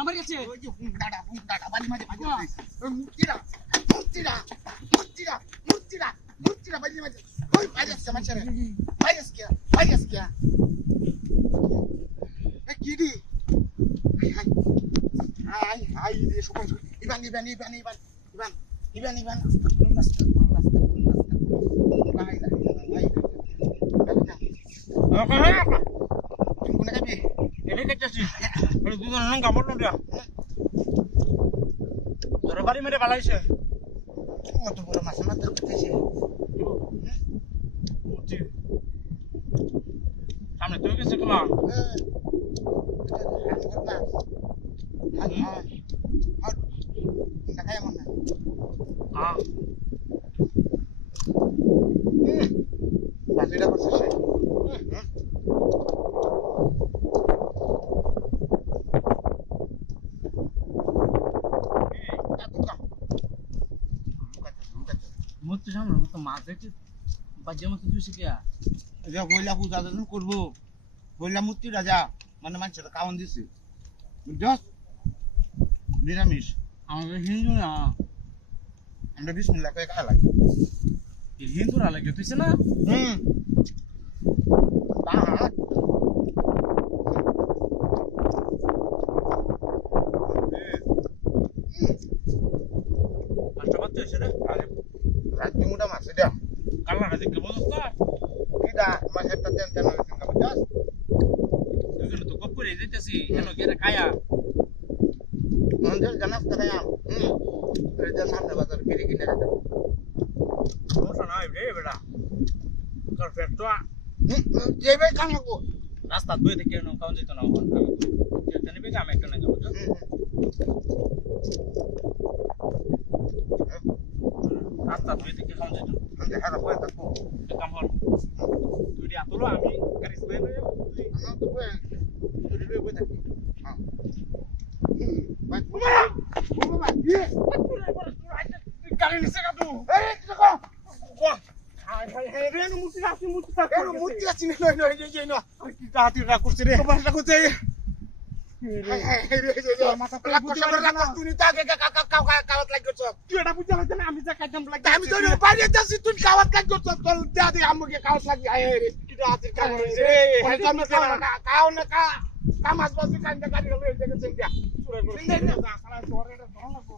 আমার কাছে ওই যে দাদা বাড়ি মাঝে মাঝে ওই মুক্তিরা বাড়ি মাঝে ওই ভাইরাস কে মাঝে ভাইরাস কে এ কি দি হাই রে সুপার ইবান কোনে যাবি এনে কেটেছি বলে দুজন নাম কামড় না তোর বাড়ি মেরে পালাইছে কত বড় মাছ করতেছে সামনে তুই গেছে কলা বাকিটা করছে সে মুত্তি সামনে তো মাছ দেখছি বাজে মতো তুই শিখিয়া বইলা পূজা যখন করবো বইলা মূর্তি রাজা মানে মানুষের কাউন দিছে বুঝছস নিরামিষ আমাদের হিন্দু না আমরা বিসমিল্লাহ কয়ে খাওয়া লাগে হিন্দুরা লাগে তুইছে না বাহাত কষ্ট করতে হয়েছে রে আরে রাত্রি মোটা মাছ এটা কাল্লাটা দেখতে বুঝছ না কিটা মাছের টা তেন তেন হয়েছে না বুঝছস দুজন তো গপ করে যেতেছি হেন গেরে খায়া মন্দির জানাস তো খায়াম এই যে সামনে বাজার বিড়ি কিনে যেতে সমস্যা নাই রে বেটা তোর পেট তো যেবে কাম লাগবো রাস্তা দুই থেকে কাউন যেত না আমি একটা নিবি আমি একটা নেবো রাস্তা দুই থেকে কাউন যেত হ্যাঁ বই থাকবো কাম হল তুই আতলো আমি গাড়ি স্প্রে তুই আমার তো বই তুই বই থাকি হ্যাঁ বাবা ইয়ে গাড়ি নিচে কাটু এই দেখো হাই হাই হাই রে মুতি আসি এর মূর্তি আছে নয় এই না কি তাহাতি রাগ করছে রে তোমারটা করতে মাথা তুমি তো আগে কাওয়াত লাগিয়েছ তুই এটা বুঝতে পারছিস না আমি যা কাজম লাগি আমি তো বাইরে যাচ্ছি তুমি কাওয়াত লাগিয়েছ তোর দাদি আমাকে কাওয়াত লাগি আয় রে কি তো আছে কাম হইছে রে কাম কাও না কামাস বাসি কান্দা গাড়ি হলো এই জায়গা চিন্তা সুরে করে সারা শহরে ধরন লাগবো